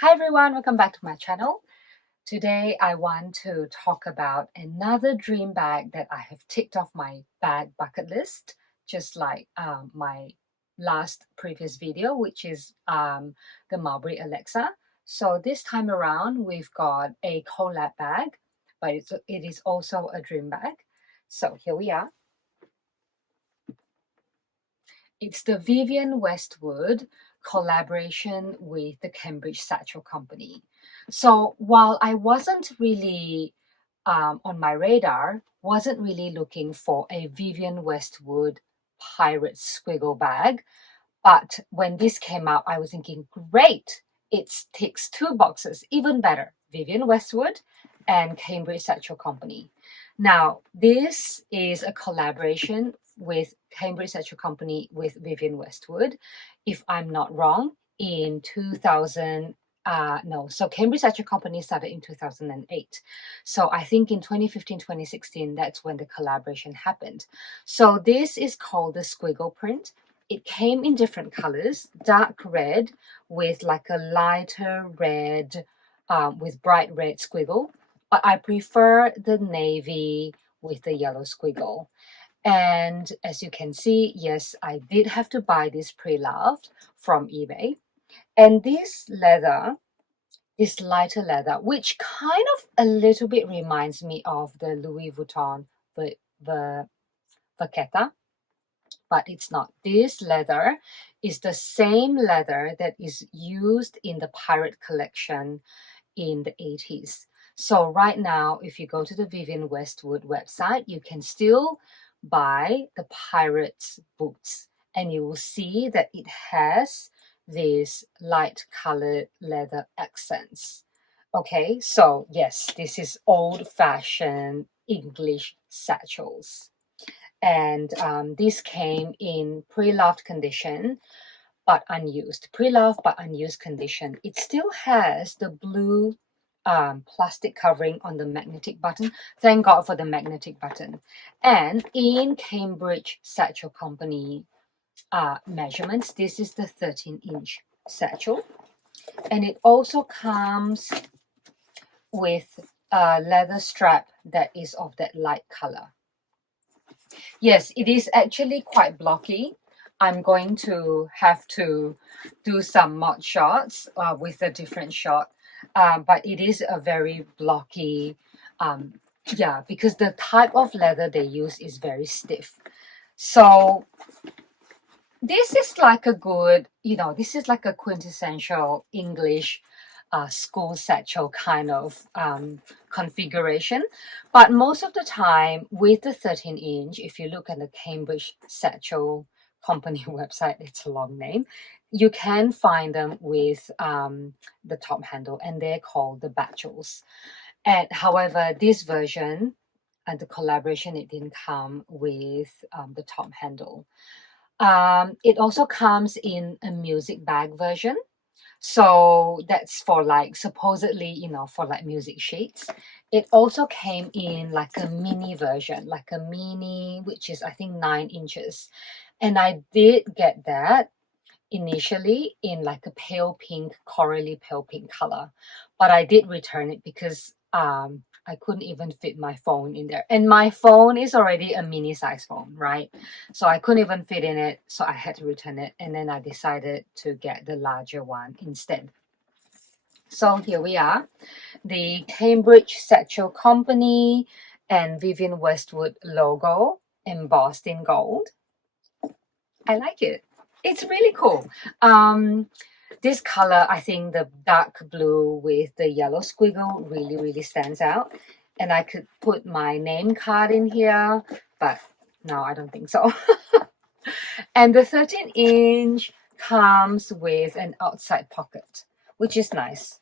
Hi everyone, welcome back to my channel. Today I want to talk about another dream bag that I have ticked off my bag bucket list, just like my last previous video, which is the Marbury Alexa. So this time around we've got a collab bag, but it is also a dream bag. So here we are. It's the Vivienne Westwood collaboration with the Cambridge Satchel company. So while I wasn't really on my radar, wasn't really looking for a Vivienne Westwood pirate squiggle bag, but when this came out, I was thinking, great, it ticks two boxes, even better, Vivienne Westwood and Cambridge Satchel Company. Now, this is a collaboration with Cambridge Satchel Company with Vivienne Westwood, if I'm not wrong, in 2000. So Cambridge Satchel Company started in 2008. So I think in 2015, 2016, that's when the collaboration happened. So this is called the squiggle print. It came in different colors, dark red with like a lighter red with bright red squiggle, but I prefer the navy with the yellow squiggle. And as you can see, yes, I did have to buy this pre-loved from eBay. And this leather, this lighter leather, which kind of a little bit reminds me of the Louis Vuitton, the Vaqueta, but it's not. This leather is the same leather that is used in the pirate collection in the 80s. So right now, if you go to the Vivienne Westwood website, you can still buy the pirate's boots, and you will see that it has these light colored leather accents. Okay, so yes, this is old-fashioned English satchels. And this came in pre-loved condition but unused. Pre-loved but unused condition. It still has the blue plastic covering on the magnetic button. Thank God for the magnetic button. And in Cambridge Satchel Company measurements, this is the 13-inch satchel. And it also comes with a leather strap that is of that light color. Yes, it is actually quite blocky. I'm going to have to do some mod shots with a different shot, but it is a very blocky, yeah, because the type of leather they use is very stiff. So this is like a good, this is like a quintessential English school satchel kind of configuration. But most of the time with the 13-inch, if you look at the Cambridge Satchel Company website, it's a long name, you can find them with the top handle, and they're called the Zatchels. And however, this version and the collaboration, it didn't come with the top handle. It also comes in a music bag version. So that's for like supposedly, for like music sheets. It also came in like a mini version, like a mini, which is I think 9 inches. And I did get that initially in like a pale pink, corally pale pink color. But I did return it because I couldn't even fit my phone in there. And my phone is already a mini size phone, right? So I couldn't even fit in it. So I had to return it. And then I decided to get the larger one instead. So here we are, the Cambridge Satchel Company and Vivienne Westwood logo embossed in gold. I like it. It's really cool. This color, I think the dark blue with the yellow squiggle really, really stands out. And I could put my name card in here, but no, I don't think so. And the 13-inch comes with an outside pocket, which is nice.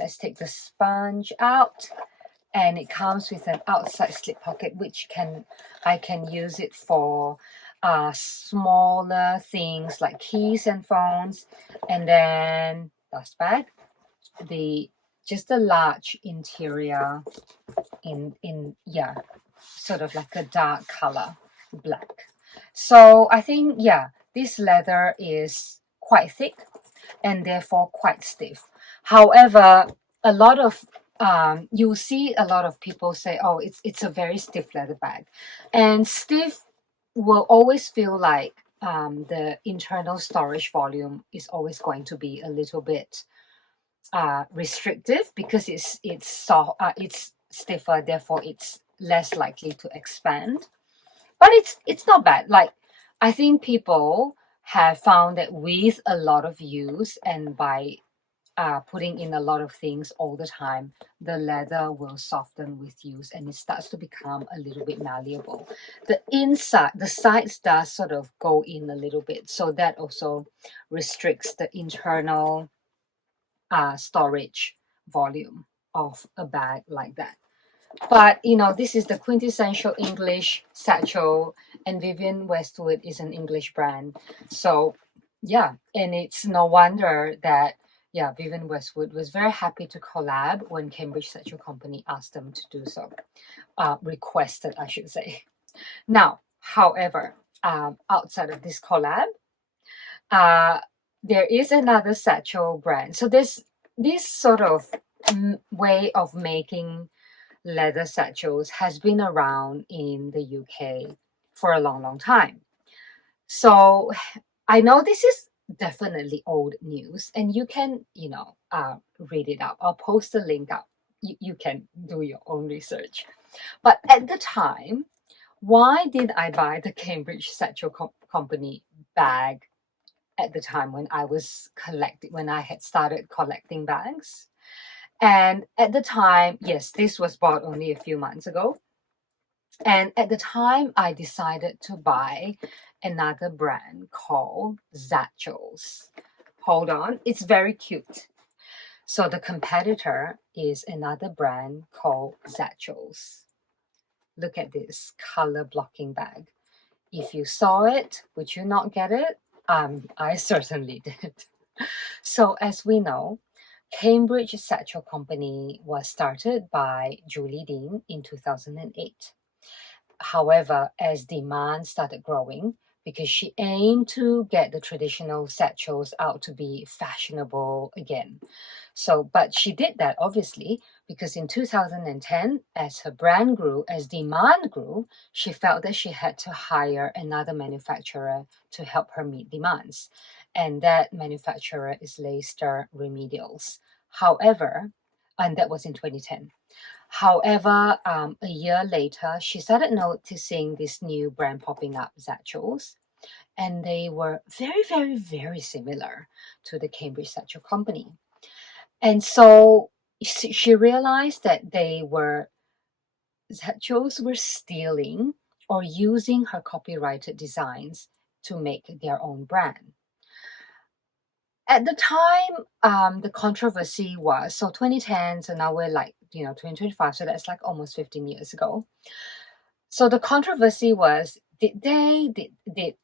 Let's take the sponge out. And it comes with an outside slip pocket, which I can use it for smaller things like keys and phones. And then dust bag, just a large interior in sort of like a dark color, black. So I think, yeah, this leather is quite thick and therefore quite stiff. However, a lot of you see a lot of people say, "Oh, it's a very stiff leather bag," and stiff will always feel like the internal storage volume is always going to be a little bit restrictive because it's stiffer, therefore it's less likely to expand. But it's not bad. Like I think people have found that with a lot of use and by putting in a lot of things all the time, the leather will soften with use and it starts to become a little bit malleable. The sides does sort of go in a little bit, so that also restricts the internal storage volume of a bag like that. But this is the quintessential English satchel, and Vivienne Westwood is an English brand. So, yeah, and it's no wonder that, yeah, Vivienne Westwood was very happy to collab when Cambridge Satchel Company asked them to do so, requested, I should say. Now, however, outside of this collab, uh, there is another satchel brand. So there's this sort of way of making leather satchels has been around in the UK for a long, long time. So I know this is definitely old news, and you can, read it up. I'll post the link up. You can do your own research. But at the time, why did I buy the Cambridge Satchel Company bag at the time when when I had started collecting bags? And at the time, yes, this was bought only a few months ago. And at the time, I decided to buy another brand called Zatchels. Hold on, it's very cute. So the competitor is another brand called Zatchels. Look at this color blocking bag. If you saw it, would you not get it? I certainly did. So as we know, Cambridge Satchel Company was started by Julie Dean in 2008. However, as demand started growing, because she aimed to get the traditional satchels out to be fashionable again. So, but she did that obviously because in 2010, as her brand grew, as demand grew, she felt that she had to hire another manufacturer to help her meet demands. And that manufacturer is Leicester Remedials. However, and that was in 2010. However, a year later, she started noticing this new brand popping up, Zatchels, and they were very, very, very similar to the Cambridge Satchel Company. And so she realized that Zatchels were stealing or using her copyrighted designs to make their own brand. At the time, the controversy was, so 2010, so now we're like, 2025, so that's like almost 15 years ago. So the controversy was, did Zatchels,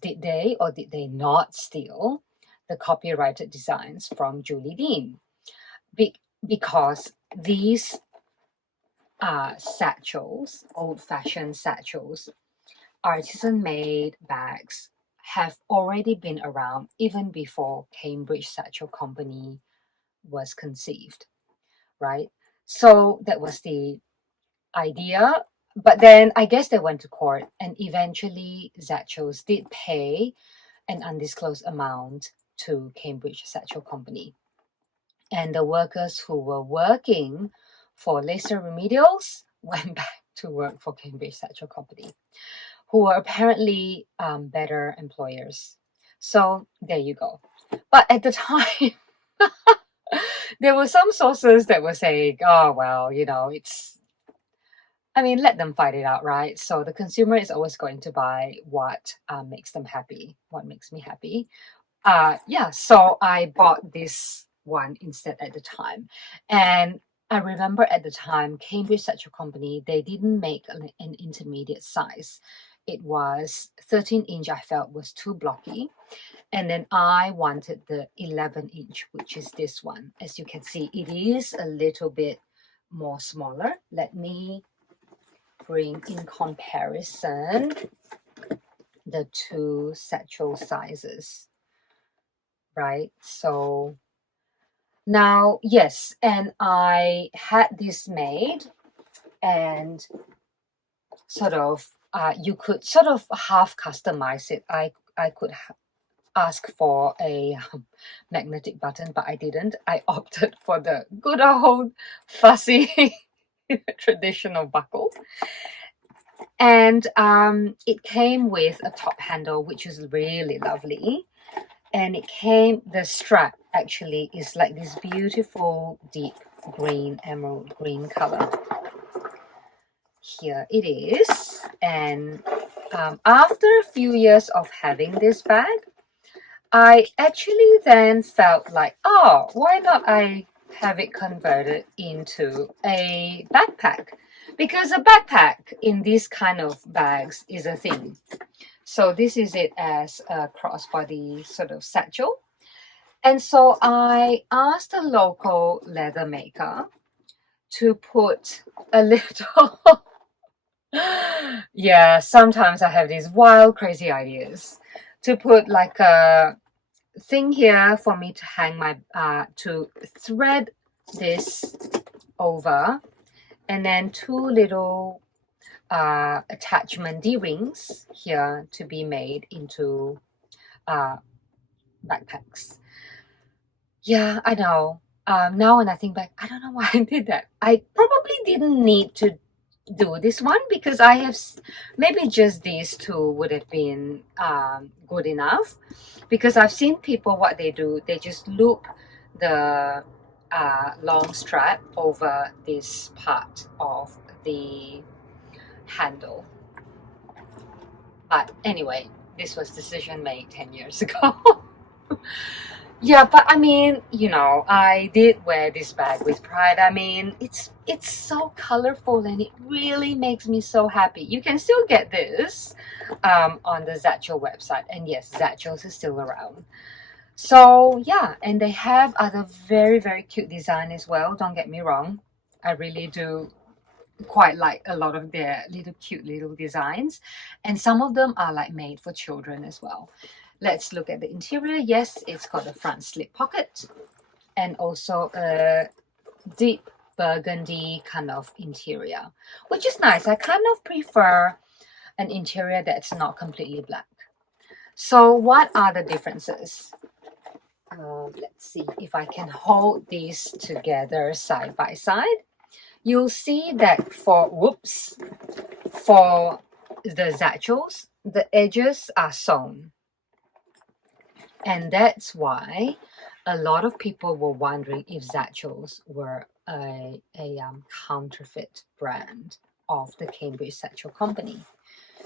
did they or did they not steal the copyrighted designs from Julie Dean? Because these satchels, old-fashioned satchels, artisan-made bags, have already been around even before Cambridge Satchel Company was conceived, right? So that was the idea. But then I guess they went to court, and eventually Zatchels did pay an undisclosed amount to Cambridge Satchel Company. And the workers who were working for Leicester Remedials went back to work for Cambridge Satchel Company, who were apparently better employers. So there you go. But at the time, there were some sources that were saying, oh, well, let them fight it out, right? So the consumer is always going to buy what makes them happy, what makes me happy. So I bought this one instead at the time. And I remember at the time, Cambridge Satchel Company, they didn't make an intermediate size. It was 13-inch, I felt was too blocky. And then I wanted the 11-inch, which is this one. As you can see, it is a little bit more smaller. Let me bring in comparison the two satchel sizes, right? So Now, yes, and I had this made, and sort of you could sort of half customize it. I could ask for a magnetic button, but I didn't. I opted for the good old fussy traditional buckle. And it came with a top handle, which is really lovely. And it came, the strap actually is like this beautiful deep green, emerald green color. Here it is. And after a few years of having this bag, I actually then felt like, oh, why not I have it converted into a backpack? Because a backpack in these kind of bags is a thing. So this is it as a crossbody sort of satchel. And so I asked a local leather maker to put a little, yeah, sometimes I have these wild, crazy ideas, to put like a thing here for me to hang my, to thread this over, and then two little attachment D-rings here to be made into backpacks. Yeah, I know. Now when I think back, I don't know why I did that. I probably didn't need to do this one because I have maybe just these two would have been good enough, because I've seen people what they do, they just loop the long strap over this part of the handle. But anyway, this was decision made 10 years ago. Yeah, but I mean, you know, I did wear this bag with pride. I mean, it's so colorful and it really makes me so happy. You can still get this on the Zatchel website. And yes, Zatchels is still around. So yeah, and they have other very, very cute design as well. Don't get me wrong. I really do quite like a lot of their little cute little designs. And some of them are like made for children as well. Let's look at the interior. Yes, it's got a front slip pocket and also a deep burgundy kind of interior, which is nice. I kind of prefer an interior that's not completely black. So what are the differences? Let's see if I can hold these together side by side. You'll see that for the Zatchels, the edges are sewn. And that's why a lot of people were wondering if Zatchels were a counterfeit brand of the Cambridge Satchel Company.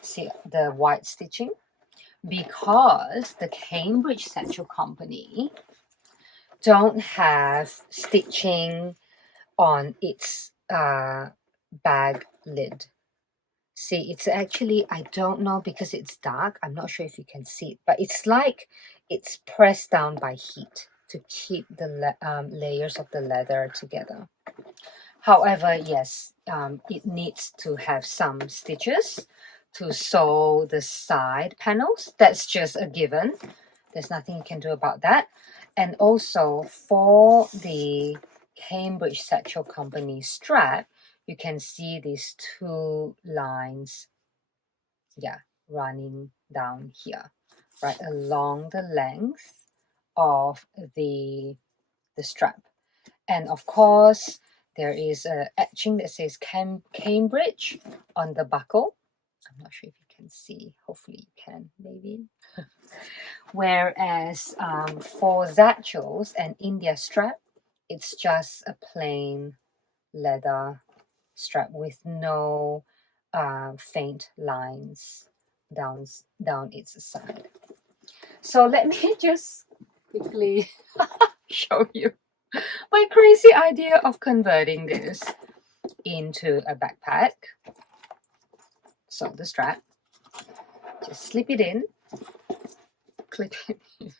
See the white stitching? Because the Cambridge Satchel Company don't have stitching on its bag lid. See, it's actually, I don't know because it's dark. I'm not sure if you can see it, but it's like it's pressed down by heat to keep the layers of the leather together. However, yes, it needs to have some stitches to sew the side panels. That's just a given. There's nothing you can do about that. And also for the Cambridge Satchel Company strap, you can see these two lines, yeah, running down here, right along the length of the strap. And of course, there is a etching that says Cambridge on the buckle. I'm not sure if you can see. Hopefully you can, maybe. Whereas for Zatchels and India strap, it's just a plain leather strap with no faint lines down its side. So let me just quickly show you my crazy idea of converting this into a backpack. So the strap, just slip it in, clip it in.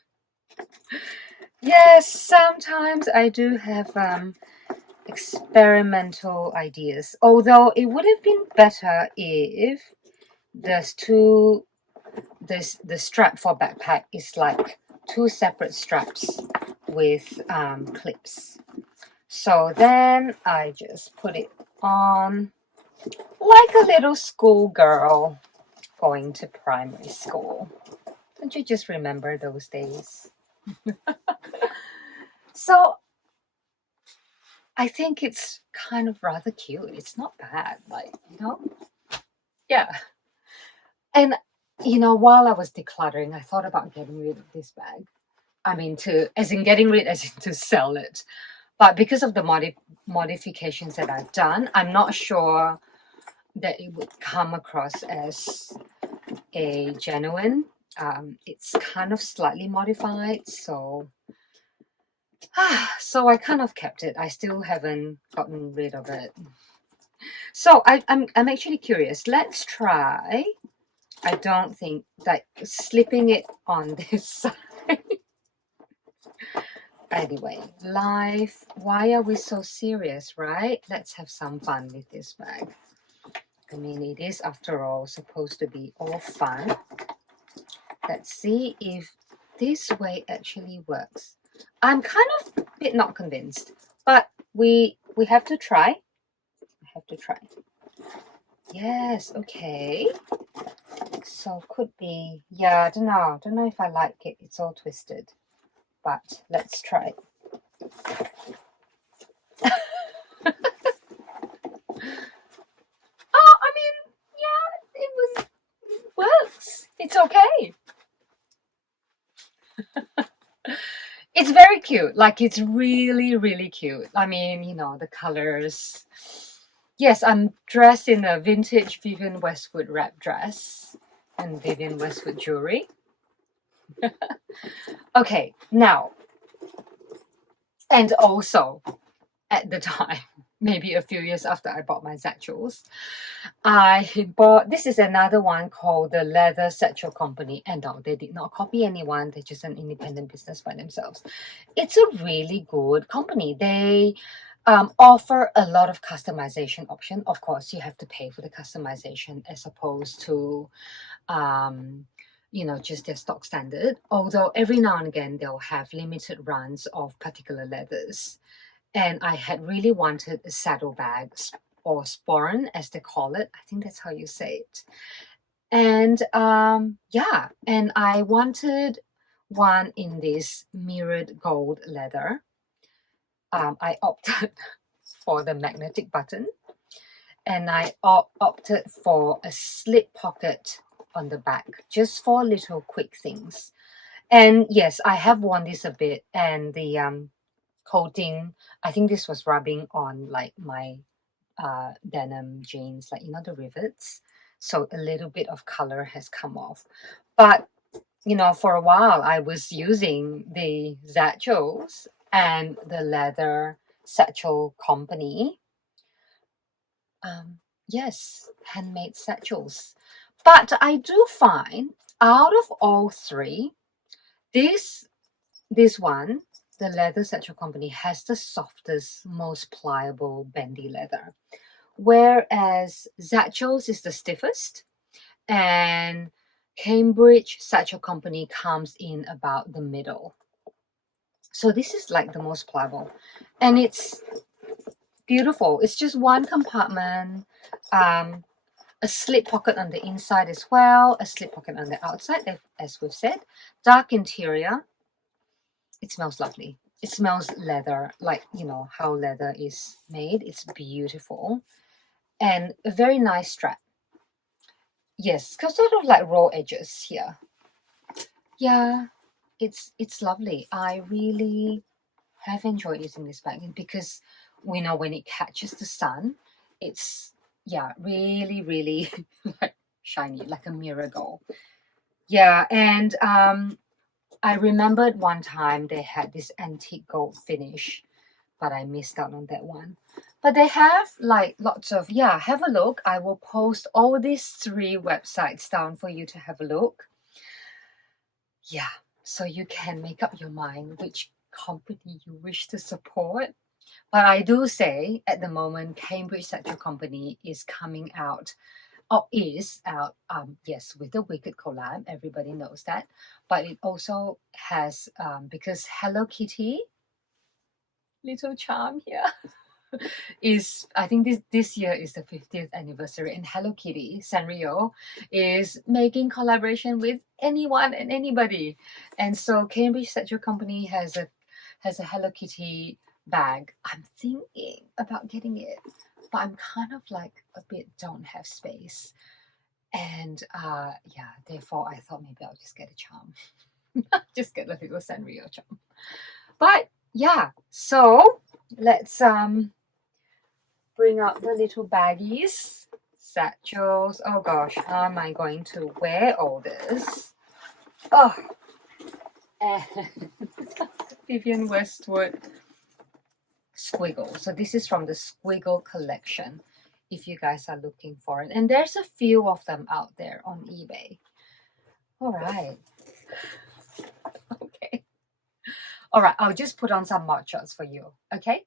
Yes, sometimes I do have experimental ideas, although it would have been better if the strap for backpack is like two separate straps with clips. So then I just put it on like a little schoolgirl going to primary school. Don't you just remember those days? So I think it's kind of rather cute. It's not bad, like, Yeah. And, while I was decluttering, I thought about getting rid of this bag. I mean, as in getting rid, as in to sell it. But because of the modifications that I've done, I'm not sure that it would come across as a genuine. It's kind of slightly modified, so so I kind of kept it. I still haven't gotten rid of it. So I'm actually curious. Let's try. I don't think that slipping it on this side. Anyway, life. Why are we so serious, right? Let's have some fun with this bag. I mean, it is, after all, supposed to be all fun. Let's see if this way actually works. I'm kind of a bit not convinced, but we have to try. I have to try. Yes, okay. So could be, yeah, I don't know. Don't know if I like it. It's all twisted, but let's try. Oh, I mean, yeah, it works. It's okay. It's very cute. Like, it's really, really cute. I mean, the colors. Yes, I'm dressed in a vintage Vivienne Westwood wrap dress and Vivienne Westwood jewelry. Okay, now, and also at the time, maybe a few years after I bought my Zatchels, I bought, this is another one called the Leather Satchel Company. And no, they did not copy anyone. They're just an independent business by themselves. It's a really good company. They offer a lot of customization option. Of course, you have to pay for the customization as opposed to, just their stock standard. Although every now and again, they'll have limited runs of particular leathers. And I had really wanted a saddlebag, or sporran as they call it. I think that's how you say it. And yeah, and I wanted one in this mirrored gold leather. I opted for the magnetic button, and I opted for a slip pocket on the back, just for little quick things. And yes, I have worn this a bit, and the coating, I think this was rubbing on like my denim jeans, like the rivets, so a little bit of color has come off. But for a while I was using the Zatchels and the Leather Satchel Company. Yes, handmade satchels. But I do find, out of all three, this one, the Leather Satchel Company, has the softest, most pliable bendy leather, whereas Zatchels is the stiffest, and Cambridge Satchel Company comes in about the middle. So this is like the most pliable, and it's beautiful. It's just one compartment, a slip pocket on the inside as well, a slip pocket on the outside, as we've said, dark interior. It smells lovely. It smells leather, like how leather is made. It's beautiful, and a very nice strap. Yes, sort of like raw edges here. Yeah, it's lovely. I really have enjoyed using this bag because we know when it catches the sun, it's really, really like shiny, like a mirror gold. Yeah, and I remembered one time they had this antique gold finish, but I missed out on that one. But they have like lots of, have a look. I will post all these 3 websites down for you to have a look. Yeah, so you can make up your mind which company you wish to support. But I do say at the moment, Cambridge Satchel Company is coming out is out, yes, with the Wicked collab, everybody knows that, but it also has, because Hello Kitty little charm here is, I think this year is the 50th anniversary, and Hello Kitty Sanrio is making collaboration with anyone and anybody, and so Cambridge Satchel Company has a Hello Kitty bag. I'm thinking about getting it, but I'm kind of like a bit don't have space, and yeah, therefore I thought maybe I'll just get a charm. Just get a little Sanrio charm. But yeah, so let's bring out the little baggies, satchels. Oh gosh, how am I going to wear all this? Oh, and Vivienne Westwood squiggle. So this is from the squiggle collection, if you guys are looking for it. And there's a few of them out there on eBay. All right. Okay. All right, I'll just put on some matchas for you, okay?